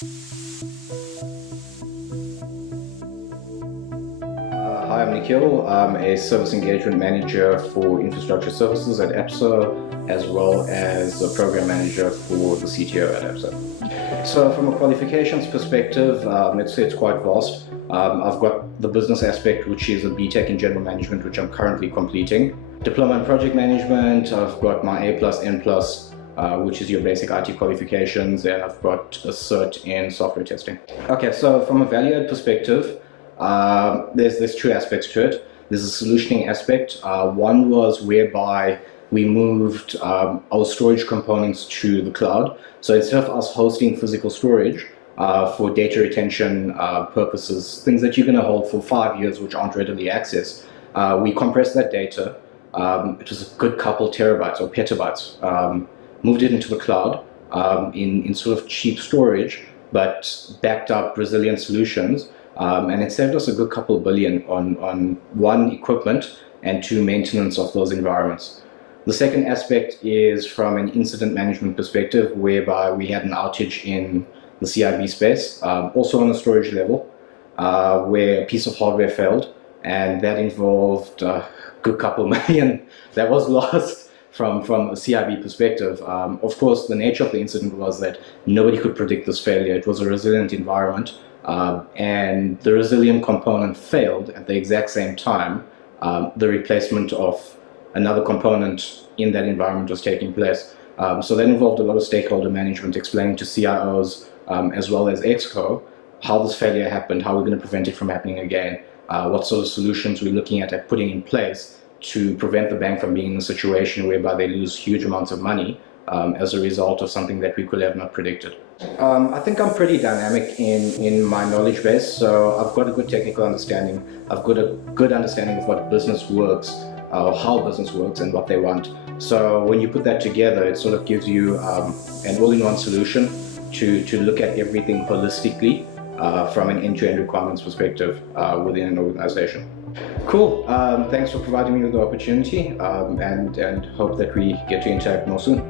Hi, I'm Nikhil. I'm a Service Engagement Manager for Infrastructure Services at APSA, as well as a Program Manager for the CTO at APSA. So from a qualifications perspective, let's say it's quite vast. I've got the business aspect, which is a BTEC in General Management, which I'm currently completing. Diploma in Project Management, I've got my A+, N+, which is your basic IT qualifications, and I've got a cert in software testing. Okay, so from a value-add perspective, there's two aspects to it. There's a solutioning aspect. One was whereby we moved our storage components to the cloud. So instead of us hosting physical storage for data retention purposes, things that you're going to hold for 5 years which aren't readily accessed, we compressed that data. It was a good couple terabytes or petabytes. Moved it into the cloud in sort of cheap storage, but backed up resilient solutions. And it saved us a good couple billion on one, equipment, and two, maintenance of those environments. The second aspect is from an incident management perspective, whereby we had an outage in the CIB space, also on the storage level, where a piece of hardware failed, and that involved a good couple million that was lost from a CIB perspective. Of course, the nature of the incident was that nobody could predict this failure. It was a resilient environment. And the resilient component failed at the exact same time the replacement of another component in that environment was taking place. So that involved a lot of stakeholder management, explaining to CIOs as well as ExCo how this failure happened, how we're going to prevent it from happening again, what sort of solutions we're looking at putting in place to prevent the bank from being in a situation whereby they lose huge amounts of money as a result of something that we could have not predicted. I think I'm pretty dynamic in my knowledge base, so I've got a good technical understanding. I've got a good understanding of what business works, how business works, and what they want. So when you put that together, it sort of gives you an all-in-one solution to look at everything holistically from an end-to-end requirements perspective within an organization. Cool. Thanks for providing me with the opportunity, and hope that we get to interact more soon.